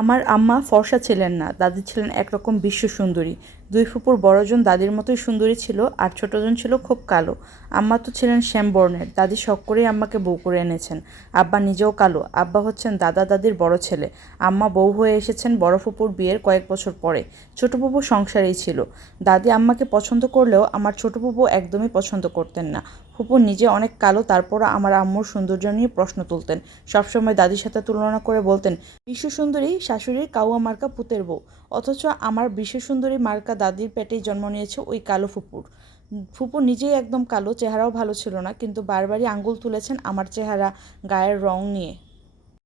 আমার আম্মা ফর্সা ছিলেন না, দাদি ছিলেন একরকম বিশ্ব সুন্দরী। দুই ফুপুর বড়জন দাদির মতোই সুন্দরী ছিল, আর ছোটজন ছিল খুব কালো। আম্মা তো ছিলেন শ্যামবর্ণের, দাদি শখ করেই আম্মাকে বউ করে এনেছেন। আব্বা নিজেও কালো, আব্বা হচ্ছেন দাদা দাদির বড় ছেলে। আম্মা বউ হয়ে এসেছেন বড় ফুপুর বিয়ের কয়েক বছর পরে। ছোট ফুপু সংসারেই ছিল। দাদি আম্মাকে পছন্দ করলেও আমার ছোট ফুপু একদমই পছন্দ করতেন না। ফুপু নিজে অনেক কালো, তারপরও আমার আম্মুর সৌন্দর্য নিয়ে প্রশ্ন তুলতেন। সবসময় দাদির সাথে তুলনা করে বলতেন, বিশ্বসুন্দরী শাশুড়ির কাউয়া মার্কা পুতের বউ। অথচ আমার বিশ্বসুন্দরী মার্কা দাদির পেটেই জন্ম নিয়েছে ওই কালো ফুপুর। ফুপু নিজেই একদম কালো, চেহারাও ভালো ছিল না, কিন্তু বারবারই আঙ্গুল তুলেছেন আমার চেহারা, গায়ের রং নিয়ে।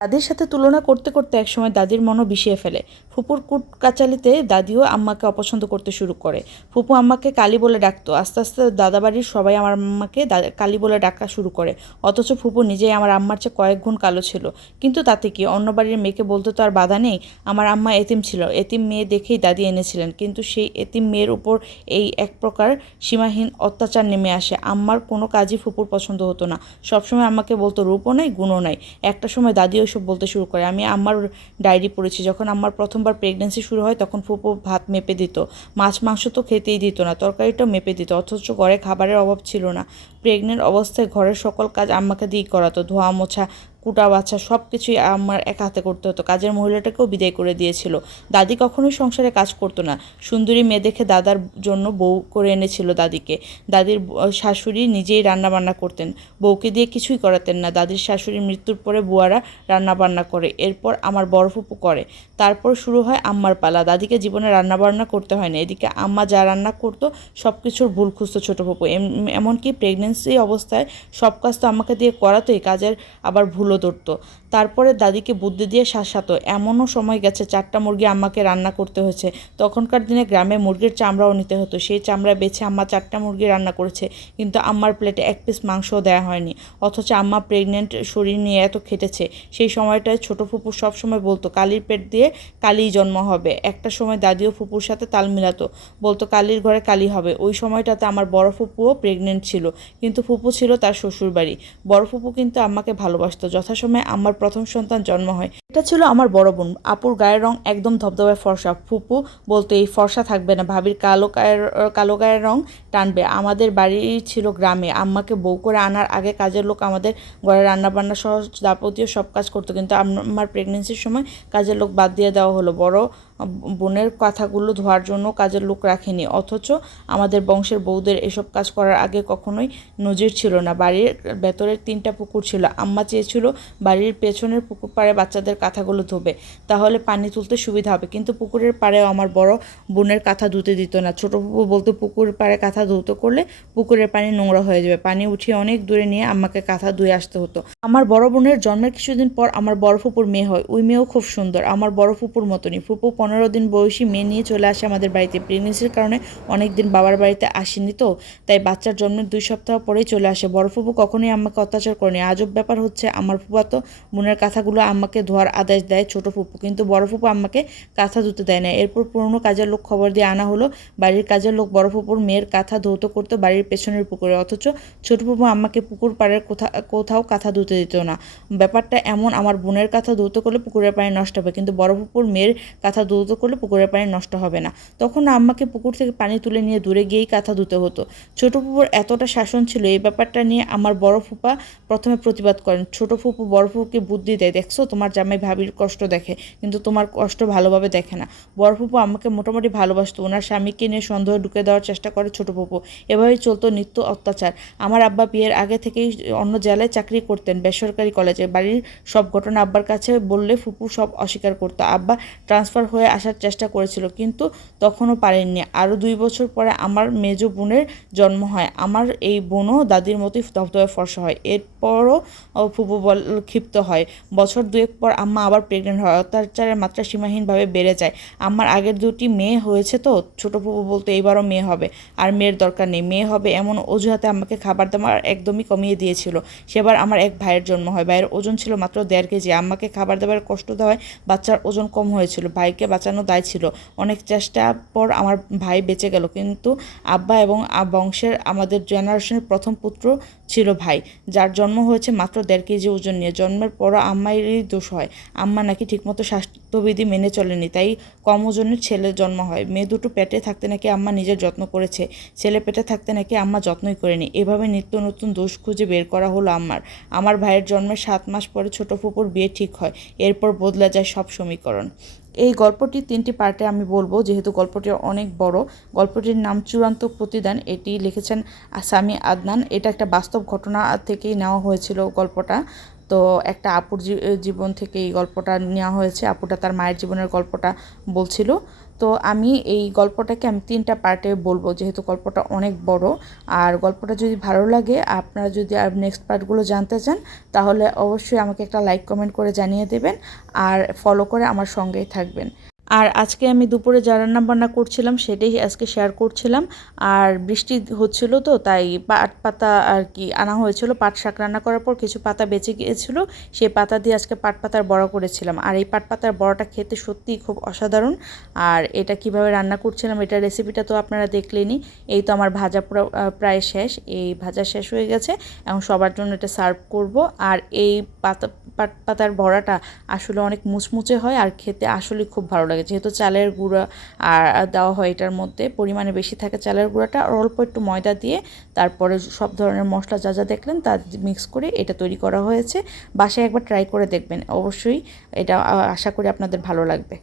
দাদির সাথে তুলনা করতে করতে একসময় দাদির মনও বিষিয়ে ফেলে। ফুপুর কুটকাচালিতে দাদিও আম্মাকে অপছন্দ করতে শুরু করে। ফুপু আম্মাকে কালী বলে ডাকতো। আস্তে আস্তে দাদাবাড়ির সবাই আমার আম্মাকে কালী বলে ডাকা শুরু করে। অথচ ফুপু নিজেই আমার আম্মার চেয়ে কয়েক গুণ কালো ছিল। কিন্তু তাতে কি, অন্য বাড়ির মেয়েকে বলতে তো আর বাধা নেই। আমার আম্মা এতিম ছিল, এতিম মেয়ে দেখেই দাদি এনেছিলেন, কিন্তু সেই এতিম মেয়ের উপর এই এক প্রকার সীমাহীন অত্যাচার নেমে আসে। আম্মার কোনো কাজই ফুপুর পছন্দ হতো না। সবসময় আম্মাকে বলতো রূপও নাই, গুণও নাই। একটা সময় দাদিও এসব বলতে শুরু করে। আমি আম্মার ডায়েরি পড়েছি, যখন আম্মার প্রথমবার প্রেগনেন্সি শুরু হয় তখন ফুপু ভাত মেপে দিত। মাছ মাংস তো খেতেই দিত না, তরকারিটাও মেপে দিত। অথচ ঘরে খাবারের অভাব ছিল না। প্রেগনেন্ট অবস্থায় ঘরের সকল কাজ আম্মাকে দিয়েই করাতো। ধোয়া মোছা, কুটা বাছা সব কিছুই আমার একা হাতে করতে হতো। কাজের মহিলাটাকেও বিদায় করে দিয়েছিল। দাদি কখনোই সংসারে কাজ করতো না। সুন্দরী মেয়ে দেখে দাদার জন্য বউ করে এনেছিল দাদিকে। দাদির শাশুড়ি নিজেই রান্নাবান্না করতেন, বউকে দিয়ে কিছুই করাতেন না। দাদির শাশুড়ির মৃত্যুর পরে বুয়ারা রান্নাবান্না করে, এরপর আমার বড় ফুপু করে। তারপর শুরু হয় আম্মার পালা। দাদিকে জীবনে রান্নাবান্না করতে হয় না। এদিকে আম্মা যা রান্না করতো সব কিছুর ভুল খুঁজতো ছোটো ফুপু। এমনকি প্রেগনেন্সি অবস্থায় সব কাজ তো আমাকে দিয়ে করাতোই, কাজের আবার ভুলও ধরতো। তারপরে দাদিকে বুদ্ধি দিয়ে শাসাতো। এমনও সময় গেছে 4টা মুরগি আম্মাকে রান্না করতে হয়েছে। তখনকার দিনে গ্রামে মুরগির চামড়াও নিতে হতো, সেই চামড়া বেছে আম্মা 4টা মুরগি রান্না করেছে, কিন্তু আম্মার প্লেটে এক পিস মাংসও দেওয়া হয়নি। অথচ আম্মা প্রেগনেন্ট শরীর নিয়ে এত খেটেছে। সেই সময়টায় ছোটো ফুপু সবসময় বলতো কালির পেট দিয়ে কালিই জন্ম হবে। একটা সময় দাদিও ফুপুর সাথে তাল মিলাতো, বলতো কালির ঘরে কালি হবে। ওই সময়টাতে আমার বড় ফুপুও প্রেগনেন্ট ছিল, কিন্তু ফুপু ছিল তার শ্বশুর বাড়ি। বড় ফুপু কিন্তু আম্মাকে ভালোবাসতো। যথাসময়ে আমার প্রথম সন্তান জন্ম হয়। এটা ছিল আমার বড় বোন। আপুর গায়ের রং একদম ধবধবে ফর্সা। ফুপু বলতো এই ফর্সা থাকবে না, ভাবির কালো গায়ের রং টানবে। আমাদের বাড়ি ছিল গ্রামে। আম্মাকে বউ করে আনার আগে কাজের লোক আমাদের ঘরে রান্নাবান্না সহ যাবতীয় সব কাজ করতো, কিন্তু আমার প্রেগনেন্সির সময় কাজের লোক বাদ দিয়ে দেওয়া হলো। বড় বোনের কাঁথাগুলো ধোয়ার জন্য কাজের লোক রাখেনি। অথচ আমাদের বংশের বউদের এসব কাজ করার আগে কখনোই নজির ছিল না। বাড়ির ভেতরের 3টা পুকুর ছিল। আম্মা চেয়েছিল বাড়ির পেছনের পুকুর পাড়ে বাচ্চাদের কাঁথাগুলো ধোবে, তাহলে পানি তুলতে সুবিধা হবে। কিন্তু পুকুরের পাড়েও আমার বড় বোনের কাঁথা ধুতে দিত না। ছোটো ফুপু বলতো পুকুরের পাড়ে কাঁথা ধুতে করলে পুকুরের পানি নোংরা হয়ে যাবে। পানি উঠিয়ে অনেক দূরে নিয়ে আম্মাকে কাঁথা ধুয়ে আসতে হতো। আমার বড় বোনের জন্মের কিছুদিন পর আমার বড় ফুপুর মেয়ে হয়। ওই মেয়েও খুব সুন্দর, আমার বড় ফুপুর মতনই। ফুপু 15 দিন বয়সী মেয়ে নিয়ে চলে আসে আমাদের বাড়িতে। প্রেগনেন্সির কারণে অনেক দিন বাবার বাড়িতে আসেনি তো, তাই বাচ্চার জন্মের 2 সপ্তাহ পরেই চলে আসে। বড় ফুপু কখনোই আম্মাকে অত্যাচার করেনি। আজব ব্যাপার হচ্ছে, আমার ফুফাতো বোনের কাঁথাগুলো আম্মাকে ধোয়ার আদেশ দেয় ছোট ফুপু, কিন্তু বড় ফুপু আম্মাকে কাঁথা ধুতে দেয় না। এরপর পুরনো কাজের লোক খবর দিয়ে আনা হলো। বাড়ির কাজের লোক বড় ফুপুর মেয়ের কাঁথা ধৌত করতো বাড়ির পেছনের পুকুরে। অথচ ছোট ফুপু আম্মাকে পুকুর পাড়ের কোথাও কাঁথা ধুতে দিত না। ব্যাপারটা এমন, আমার বোনের কাঁথা ধৌত করলে পুকুরের পানি নষ্ট হবে, কিন্তু বড় ফুপুর মেয়ের কাঁথা ধৌত করলে পুকুরের পানি নষ্ট হবে না। তখন আম্মাকে পুকুর থেকে পানি তুলে নিয়ে দূরে গিয়েই কাঁথা ধুতে হতো। ছোট ফুপুর এতটা শাসন ছিল, এই ব্যাপারটা নিয়ে আমার বড় ফুপা প্রথমে প্রতিবাদ করেন। ছোট ফুপু বড় ফুপুকে বুদ্ধি দেয়, দেখছো তোমার জামাই ভাবির কষ্ট দেখে, কিন্তু তোমার কষ্ট ভালোভাবে দেখে না। বড় ফুপু আমাকে মোটামুটি ভালোবাসতো। ওনার স্বামীকে নিয়ে সন্দেহ ঢুকে দেওয়ার চেষ্টা করে ছোট ফুপু। এভাবেই চলতো নিত্য অত্যাচার। আমার আব্বা বিয়ের আগে থেকেই অন্য জেলায় চাকরি করতেন, বেসরকারি কলেজে। বাড়ির সব ঘটনা আব্বার কাছে বললে ফুপু সব অস্বীকার করতো। আব্বা ট্রান্সফার হয়ে আসার চেষ্টা করেছিল, কিন্তু তখনও পারেননি। আরও 2 বছর পরে আমার মেজো বোনের জন্ম হয়। আমার এই বোনও দাদির মতোই ধবধবে ফর্সা হয়। এরপরও ফুপু ক্ষিপ্ত হয়। বছর 2 পর আম্মা আবার প্রেগনেন্ট হয়। অত্যাচারের মাত্রা সীমাহীনভাবে বেড়ে যায়। আমার আগের 2টি মেয়ে হয়েছে তো, ছোট ফুপু বলতো এইবারও মেয়ে হবে, আর মেয়ের দরকার নেই, মেয়ে হবে এমন অজুহাতে আমাকে খাবার দাবার একদমই কমিয়ে দিয়েছিল। সেবার আমার এক ভাইয়ের জন্ম হয়। ভাইয়ের ওজন ছিল মাত্র 1.5 কেজি। আম্মাকে খাবার দাবার কষ্ট দেওয়ায় বাচ্চার ওজন কম হয়েছিল। ভাইকে বাঁচানো দায় ছিল। অনেক চেষ্টার পর আমার ভাই বেঁচে গেল, কিন্তু আব্বা এবং বংশের আমাদের জেনারেশনের প্রথম পুত্র ছিল ভাই, যার জন্ম হয়েছে মাত্র 1.5 কেজি ওজন নিয়ে। জন্মের পরও আম্মারই দোষ হয়। আম্মা নাকি ঠিকমতো স্বাস্থ্যবিধি মেনে চলেনি, তাই কম ওজনের ছেলের জন্ম হয়। মেয়ে দুটো পেটে থাকতে নাকি আম্মা নিজের যত্ন করেছে, ছেলে পেটে থাকতে নাকি আম্মা যত্নই করেনি। এভাবে নিত্য নতুন দোষ খুঁজে বের করা হলো আমার ভাইয়ের জন্মের 7 মাস পরে ছোট ফুপুর বিয়ে ঠিক হয়। এরপর বদলে যায় সব সমীকরণ। এই গল্পটি 3টি পার্টে আমি বলবো, যেহেতু গল্পটি অনেক বড়। গল্পটির নাম চূড়ান্ত প্রতিদান। এটি লিখেছেন সামি আদনান। এটা একটা বাস্তব ঘটনা থেকেই নেওয়া হয়েছিল গল্পটা। তো একটা আপুর জীবন থেকে এই গল্পটা নেওয়া হয়েছে। আপুটা তার মায়ের জীবনের গল্পটা বলছিল। তো আমি এই গল্পটাকে 3টা পার্টে বলবো, যেহেতু গল্পটা অনেক বড়। আর গল্পটা যদি ভালো লাগে, আপনারা যদি আর নেক্সট পার্টগুলো জানতে চান, তাহলে অবশ্যই আমাকে একটা লাইক কমেন্ট করে জানিয়ে দেবেন আর ফলো করে আমার সঙ্গেই থাকবেন। আর আজকে আমি দুপুরে যা রান্নাবান্না করছিলাম সেটাই আজকে শেয়ার করছিলাম। আর বৃষ্টি হচ্ছিল, তো তাই পাট পাতা আর কি আনা হয়েছিল। পাট শাক রান্না করার পর কিছু পাতা বেঁচে গিয়েছিল, সেই পাতা দিয়ে আজকে পাট পাতার বড়া করেছিলাম। আর এই পাট পাতার বড়াটা খেতে সত্যিই খুব অসাধারণ। আর এটা কিভাবে রান্না করছিলাম, এটার রেসিপিটা তো আপনারা দেখলেনই। এই তো আমার ভাজা পুরো প্রায় শেষ, এই ভাজা শেষ হয়ে গেছে। এখন সবার জন্য এটা সার্ভ করব। আর এই পাট পাতার বড়াটা আসলে অনেক মুচমুচে হয় আর খেতে আসলে খুব ভালো লাগে, যেহেতু চালের গুঁড়া আর দেওয়া হয় এটার মধ্যে, পরিমাণে বেশি থাকে চালের গুঁড়াটা। আর অল্প একটু ময়দা দিয়ে তারপরে সব ধরনের মশলা যা যা দেখলেন তা মিক্স করে এটা তৈরি করা হয়েছে। বাসায় একবার ট্রাই করে দেখবেন অবশ্যই, এটা আশা করি আপনাদের ভালো লাগবে।